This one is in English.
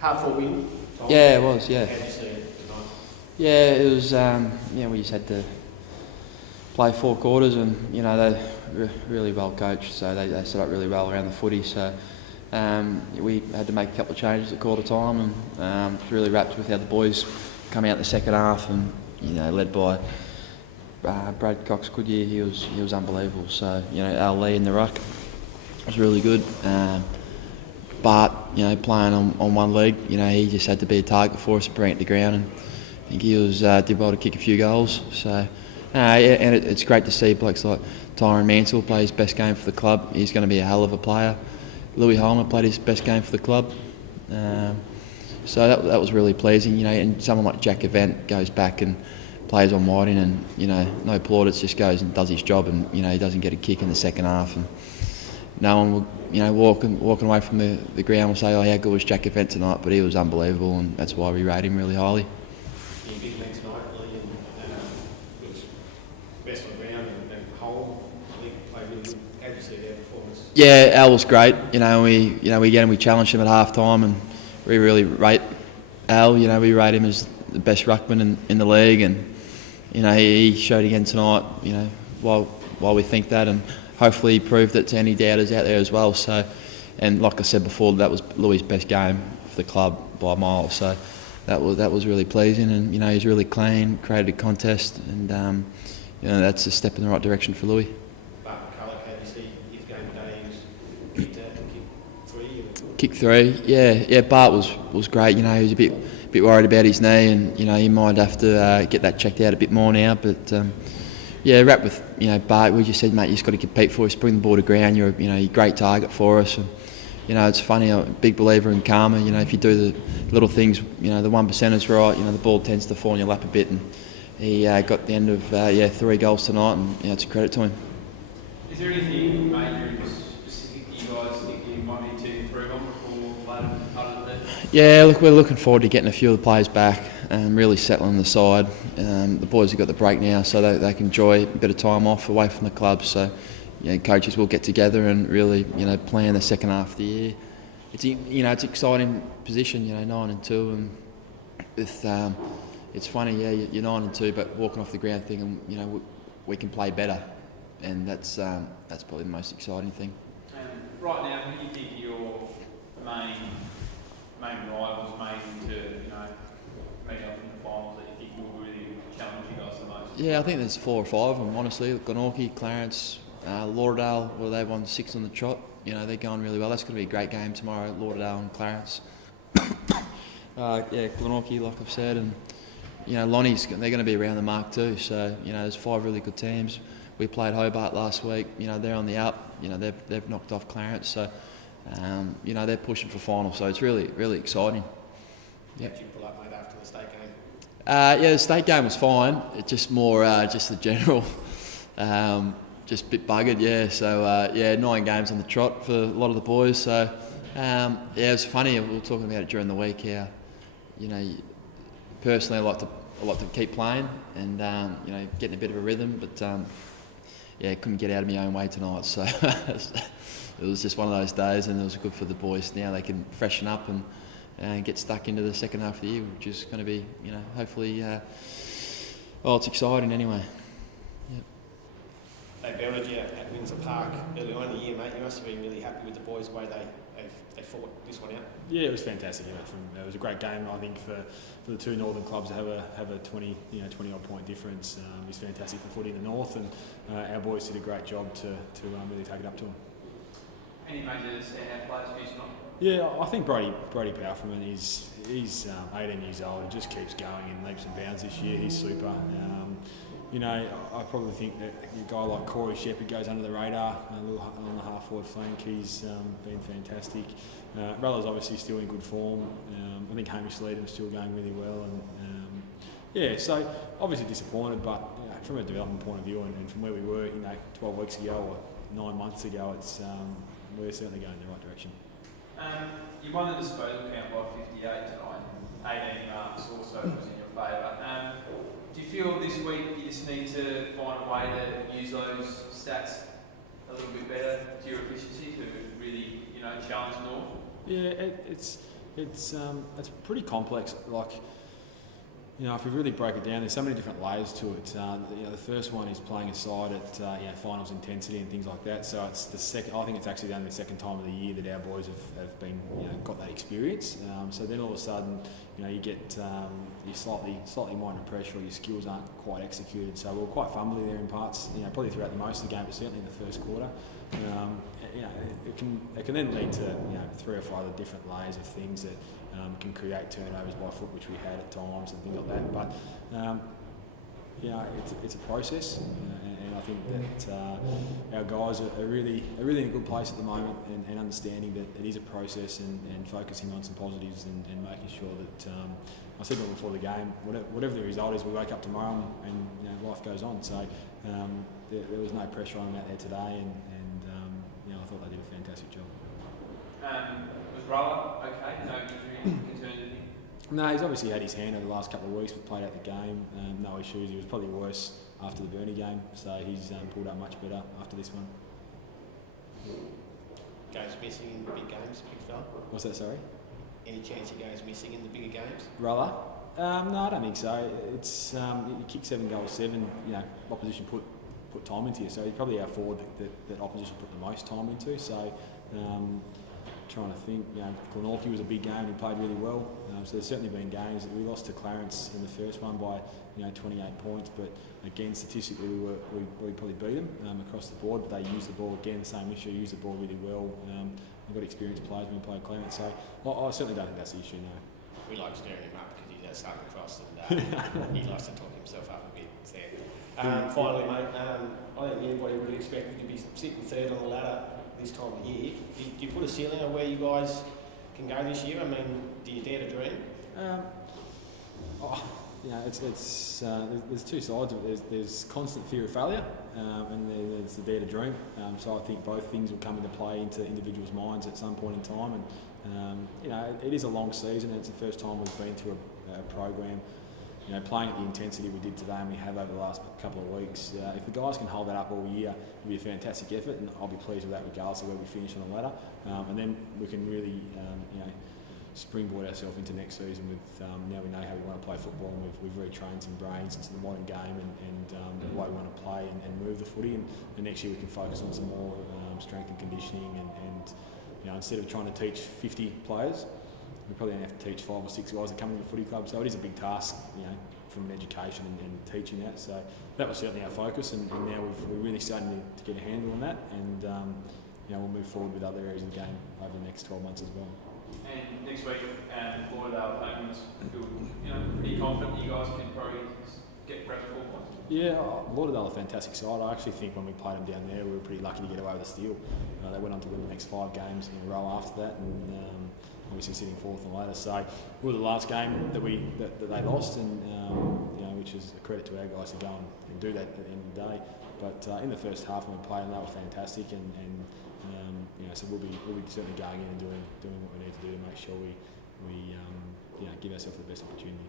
Hard-fought win, Tom? Yeah, it was, yeah. How did you see it tonight? Yeah, it was, we just had to play 4 quarters and, they really well coached, so they set up really well around the footy, so we had to make a couple of changes at quarter time and really wrapped with how the boys come out in the second half and, led by Brad Cox-Goodyer, he was unbelievable, so, Al Lee in the ruck was really good. Bart, playing on one leg, he just had to be a target for us and bring it to ground, and I think he did well to kick a few goals. So, and it's great to see blokes like Tyrrell play his best game for the club. He's going to be a hell of a player. Hollmer played his best game for the club. So that was really pleasing, and someone like Jack Avent goes back and plays on Whiting and, no plaudits, just goes and does his job and, he doesn't get a kick in the second half. And no one will, walking away from the ground will say, oh, how good was Jack Avent tonight? But he was unbelievable, and that's why we rate him really highly. Yeah, big man tonight, really, and was best on the ground and Hollmer, I think, played really good. How did you see their performance? Yeah, Al was great. We challenged him at half time, and we really rate Al. We rate him as the best ruckman in the league, and he showed again tonight. While we think that, and hopefully he proved it to any doubters out there as well. So, and like I said before, that was Louis' best game for the club by a mile. So that was really pleasing, and he's really clean, created a contest, and that's a step in the right direction for Louis. Burt McCulloch, how do you see his game today? He was Kick 3, yeah. Bart was great. He was a bit worried about his knee, and he might have to get that checked out a bit more now, but. Wrap with Bart. We just said, mate, you just got to compete for us. Bring the ball to ground. You're a great target for us. And it's funny. I'm a big believer in karma. If you do the little things, the 1%ers right. The ball tends to fall in your lap a bit. And he got the end of 3 goals tonight, and it's a credit to him. Is there anything major specific you guys think you might need to improve on before later part of the day? Yeah, look, we're looking forward to getting a few of the players back and really settling the side. The boys have got the break now, so they can enjoy a bit of time off away from the club. So, coaches will get together and really, plan the second half of the year. It's it's an exciting position, 9-2, and with it's funny, you're 9-2, but walking off the ground thinking, we can play better, and that's probably the most exciting thing. Right now, who do you think your main rivals, to meet up in the finals that you think will really challenge you guys the most? Yeah, I think there's 4 or 5 of them, honestly. Glenorchy, Clarence, Lauderdale, well, they've won 6 on the trot. They're going really well. That's going to be a great game tomorrow, Lauderdale and Clarence. Glenorchy, like I've said, and Lonnie's, they're going to be around the mark too. So there's 5 really good teams. We played Hobart last week. They're on the up. They've knocked off Clarence. So they're pushing for finals. So it's really, really exciting. Yep. Did you pull up, mate, after the state game? The state game was fine. It's just more just the general, just a bit buggered. Yeah. So 9 games on the trot for a lot of the boys. So it was funny. We were talking about it during the week. How personally I like to keep playing and getting a bit of a rhythm, but couldn't get out of my own way tonight. So it was just one of those days, and it was good for the boys. Now they can freshen up and get stuck into the second half of the year, which is going to be, hopefully, it's exciting anyway. Yep. They buried you at Windsor Park early on in the year, mate. You must have been really happy with the boys' way they fought this one out. Yeah, it was fantastic. It was a great game, I think, for the 2 northern clubs to have a 20 odd point difference. It's fantastic for footy in the north, and our boys did a great job to really take it up to them. Any major standout players for you tonight? Yeah, I think Brody Palfreyman, he's 18 years old and just keeps going in leaps and bounds this year. He's super. I probably think that a guy like Corey Sheppard goes under the radar a little on the half-forward flank. He's been fantastic. Ruddle's obviously still in good form. I think Hamish Leadham's still going really well. And so obviously disappointed, but from a development point of view and from where we were, 12 weeks ago or 9 months ago, it's we're certainly going in the right direction. You won the disposal count by 58 tonight. 18 marks also was in your favour. Do you feel this week you just need to find a way to use those stats a little bit better to your efficiency to really, challenge North? Yeah, it's It's pretty complex. Like, you know, if we really break it down, there's so many different layers to it. You know, the first one is playing a side at you know, finals intensity and things like that. So it's the second. I think it's actually only the second time of the year that our boys have been, you know, got that experience. So then all of a sudden, you know, you get you're slightly more under pressure, or your skills aren't quite executed. So we were quite fumbly there in parts. You know, probably throughout the most of the game, but certainly in the first quarter. You know, it can then lead to, you know, 3 or 5 different layers of things that can create turnovers by foot, which we had at times and things like that. But you know, it's a process, and I think that our guys are really in a good place at the moment, and understanding that it is a process, and focusing on some positives, and making sure that I said that before the game, whatever the result is, we wake up tomorrow and you know, life goes on. So there was no pressure on them out there today, and you know, I thought they did a fantastic job. Was Roller okay? No injury concerns anything? No, he's obviously had his hand over the last couple of weeks, but played out the game. No issues. He was probably worse after the Burnley game, so he's pulled up much better after this one. Goes missing in the big games, big fella? What's that, sorry? Any chance he goes missing in the bigger games? Roller? No, I don't think so. It's you kick 7 goals, 7. You know, opposition put time into you, so he's probably our forward that opposition put the most time into. So. Trying to think, you know, Glenorchy was a big game and he played really well. So there's certainly been games that we lost to Clarence in the first one by, you know, 28 points, but again, statistically we probably beat them across the board. But they used the ball again, the same issue, used the ball really well. We've got experienced players when we played Clarence, so I certainly don't think that's the issue. No. We like stirring him up because he's our Southern Cross, and he likes to talk himself up a bit there. Finally, mate, I don't think anybody really expected to be sitting third on the ladder this time of year. Do you put a ceiling on where you guys can go this year? I mean, do you dare to dream? You know, there's two sides of it. There's constant fear of failure, and there's the dare to dream. So I think both things will come into play into individuals' minds at some point in time. And you know, it is a long season, and it's the first time we've been through a program. You know, playing at the intensity we did today and we have over the last couple of weeks, if the guys can hold that up all year, it'll be a fantastic effort, and I'll be pleased with that regardless of where we finish on the ladder. And then we can really, you know, springboard ourselves into next season with now we know how we want to play football, and we've retrained some brains into the modern game and the way we want to play and move the footy. And next year we can focus on some more strength and conditioning, and you know, instead of trying to teach 50 players, we probably only have to teach 5 or 6 guys that come into the footy club. So it is a big task, you know, from an education and teaching that. So that was certainly our focus, and now we're really starting to get a handle on that, and you know, we'll move forward with other areas of the game over the next 12 months as well. And next week, Lauderdale Palfreyman feel, you know, pretty confident that you guys can probably get grab the 4 points. Yeah, Lauderdale are a fantastic side. I actually think when we played them down there, we were pretty lucky to get away with a steal. They went on to win the next 5 games in a row after that, and obviously sitting 4th and later. So we were the last game that they lost, and you know, which is a credit to our guys to go and do that at the end of the day. But in the first half when we played them, they were fantastic, and you know, so we'll be certainly going in and doing what we need to do to make sure we you know, give ourselves the best opportunity.